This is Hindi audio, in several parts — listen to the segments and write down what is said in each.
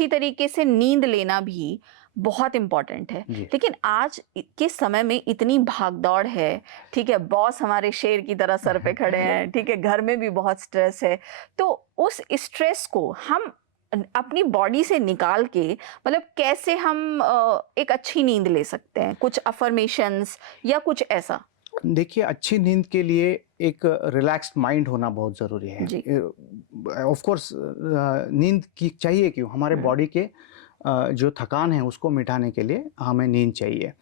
अच्छी तरीके से नींद लेना भी बहुत इम्पोर्टेंट है। जी। लेकिन आज के समय में इतनी भाग-दौड़ है, ठीक है? बॉस हमारे शेर की तरह सर पे खड़े हैं, ठीक है? घर में भी बहुत स्ट्रेस है। तो उस स्ट्रेस को हम अपनी बॉडी से निकाल के मतलब कैसे हम एक अच्छी नींद ले सकते हैं? कुछ अफ़र्मेशंस या कुछ ऐसा? देखिए, अच्छी नींद के लिए एक रिलैक्स्ड माइंड होना बहुत ज़रूरी है। जी। ऑफ़ कोर्स नींद की चाहिए क्यों? हमारे हुँ। बॉडी के जो थकान है उसको मिटाने के लिए हमें नींद चाहिए।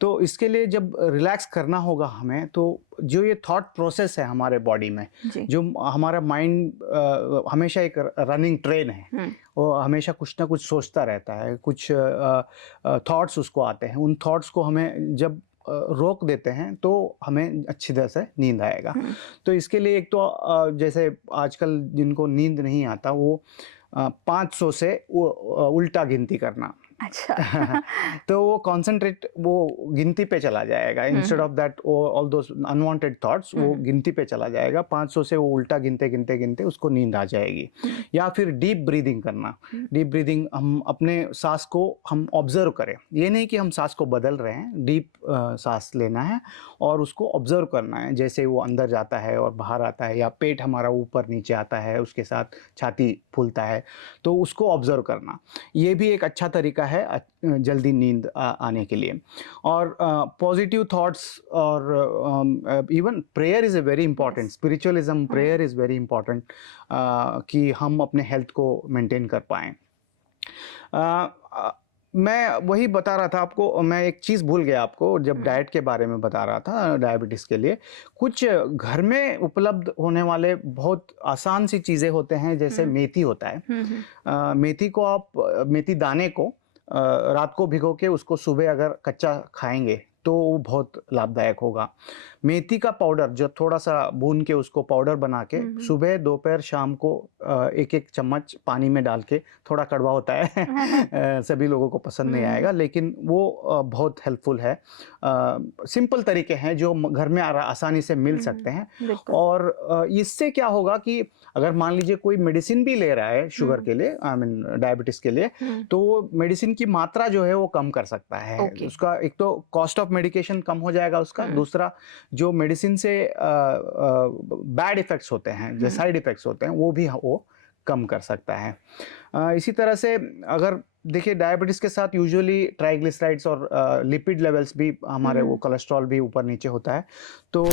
तो इसके लिए जब रिलैक्स करना होगा हमें, तो जो ये थॉट प्रोसेस है हमारे बॉडी में, जी। जो हमारा माइंड हमेशा एक रनिंग ट्रेन है। हुँ। वो हमेशा कुछ ना कुछ सोचता रहता है, कुछ थॉट्स उसको आते हैं। उन थॉट्स को हमें जब रोक देते हैं तो हमें अच्छी तरह से नींद आएगा। हुँ। तो इसके लिए एक तो जैसे आजकल जिनको नींद नहीं आता वो 500 से वो उल्टा गिनती करना। अच्छा। तो वो कॉन्संट्रेट वो गिनती पे चला जाएगा, hmm, instead hmm. Of that all those unwanted thoughts वो हुँ, गिनती पे चला जाएगा। 500 से वो उल्टा गिनते गिनते गिनते उसको नींद आ जाएगी। हुँ, या फिर डीप ब्रीदिंग करना। हुँ। डीप ब्रीदिंग, हम अपने सांस को हम ऑब्जर्व करें, ये नहीं कि हम सांस को बदल रहे हैं। डीप सांस लेना है और उसको ऑब्जर्व करना है, जैसे वो अंदर जाता है और बाहर आता है, या पेट हमारा ऊपर नीचे आता है, उसके साथ छाती फूलता है, तो उसको ऑब्जर्व करना। ये भी एक अच्छा तरीका है जल्दी नींद आने के लिए। और पॉजिटिव थॉट्स और even prayer is a very important, yes. Spiritualism, hmm, prayer is very important कि हम अपने हेल्थ को मेंटेन कर पाएँ। अ मैं वही बता रहा था आपको, मैं एक चीज़ भूल गया आपको जब हुँ, डाइट के बारे में बता रहा था, डायबिटीज़ के लिए। कुछ घर में उपलब्ध होने वाले बहुत आसान सी चीज़ें होते हैं, जैसे हुँ, मेथी होता है। हुँ, हुँ। मेथी को आप मेथी दाने को रात को भिगो के उसको सुबह अगर कच्चा खाएँगे, तो वो बहुत लाभदायक होगा। मेथी का पाउडर जो थोड़ा-सा भून के उसको पाउडर बना के हुँ, हुँ। सुबह, दोपहर, शाम को 1-1 चम्मच पानी में डाल के, थोड़ा कड़वा होता है सभी लोगों को पसंद नहीं हुँ, आएगा, लेकिन वो बहुत हेल्पफुल है। सिंपल तरीके हैं जो घर में आसानी से मिल हुँ, सकते हैं। हुँ। बिल्कुल। और इससे क्या होगा कि अगर मान लीजिए कोई मेडिसिन भी ले रहा है शुगर हुँ, के लिए, आई मीन डायबिटीज़ के लिए, हुँ। तो वो मेडिसिन की मात्रा जो है वो कम कर सकता है। ओके। उसका एक तो कॉस्ट ऑफ मेडिकेशन कम हो जाएगा उसका, हुँ, दूसरा जो मेडिसिन से बैड इफ़ेक्ट्स होते हैं, जो हुँ, साइड इफ़ेक्ट्स होते हैं, वो भी वो कम कर सकता है। इसी तरह से अगर देखिए, डायबिटीज़ के साथ यूजुअली ट्राइग्लिसराइड्स और लिपिड लेवल्स भी, हमारे वो हुँ। कोलेस्ट्रॉल भी ऊपर-नीचे होता है। तो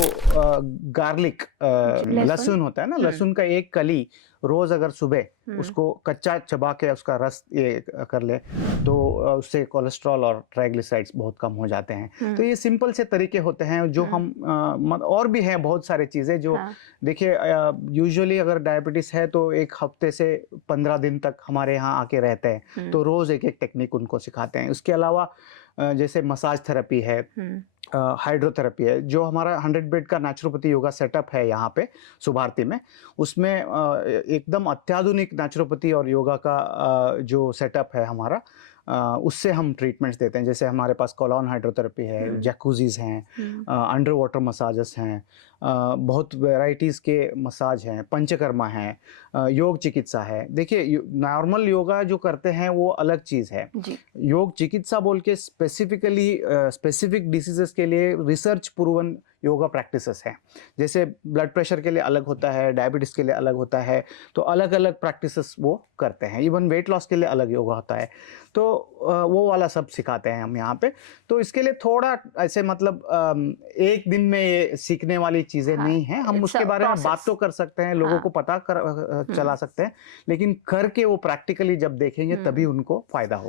गार्लिक, जी, लहसुन? लहसुन होता है ना, हुँ, लहसुन का एक कली रोज़ अगर सुबह हुँ, उसको कच्चा चबा के उसका रस ये कर ले, तो उससे कोलेस्ट्रॉल और ट्राइग्लिसराइड्स बहुत कम हो जाते हैं। तो हुँ, ये सिंपल से तरीके होते हैं जो हुँ। हम और भी हैं बहुत सारी चीज़ें जो हाँ। देखिए, यूजुअली अगर डायबिटीज़ है तो 1 हफ्ते से 15 दिन तक हमारे यहाँ आके रहते हैं, हुँ, तो रोज़ एक-एक टेक्निक उनको सिखाते हैं। उसके अलावा जैसे मसाज थेरेपी है, हुँ, हाइड्रोथेरेपी है, जो हमारा 100 बेड का नेचुरोपैथी योगा सेटअप है यहाँ पे सुभारती में, उसमें एकदम अत्याधुनिक नेचुरोपैथी और योगा का जो सेटअप है हमारा, उससे हम ट्रीटमेंट्स देते हैं। जैसे हमारे पास कोलॉन हाइड्रोथेरेपी है, हुँ, जैकुज़ीज़ हैं, हुँ, अंडर वाटर मसाजेस हैं, बहुत वैराइटीज़ के मसाज हैं, पंचकर्मा है, योग चिकित्सा है। देखिए, नॉर्मल योगा जो करते हैं वो अलग चीज़ है। जी। योग चिकित्सा बोल के स्पेसिफिकली स्पेसिफिक डिसीजेस के लिए रिसर्च प्रूवन योगा प्रैक्टिसेस हैं। जैसे ब्लड प्रेशर के लिए अलग होता है, डायबिटीज़ के लिए अलग होता है, तो अलग-अलग प्रैक्टिसेस वो करते हैं। इवन वेट लॉस के लिए अलग योगा होता है। तो वो वाला सब सिखाते हैं हम यहाँ पे। तो इसके लिए थोड़ा ऐसे मतलब एक दिन में ये सीखने वाली चीज़ें हाँ, नहीं हैं। हम इट्स अ उसके बारे में बात प्रोसेस। तो कर सकते हैं, लोगों हाँ। को पता हुँ, चला सकते हैं, लेकिन करके वो प्रैक्टिकली जब देखेंगे तभी हुँ। उनको फ़ायदा होगा।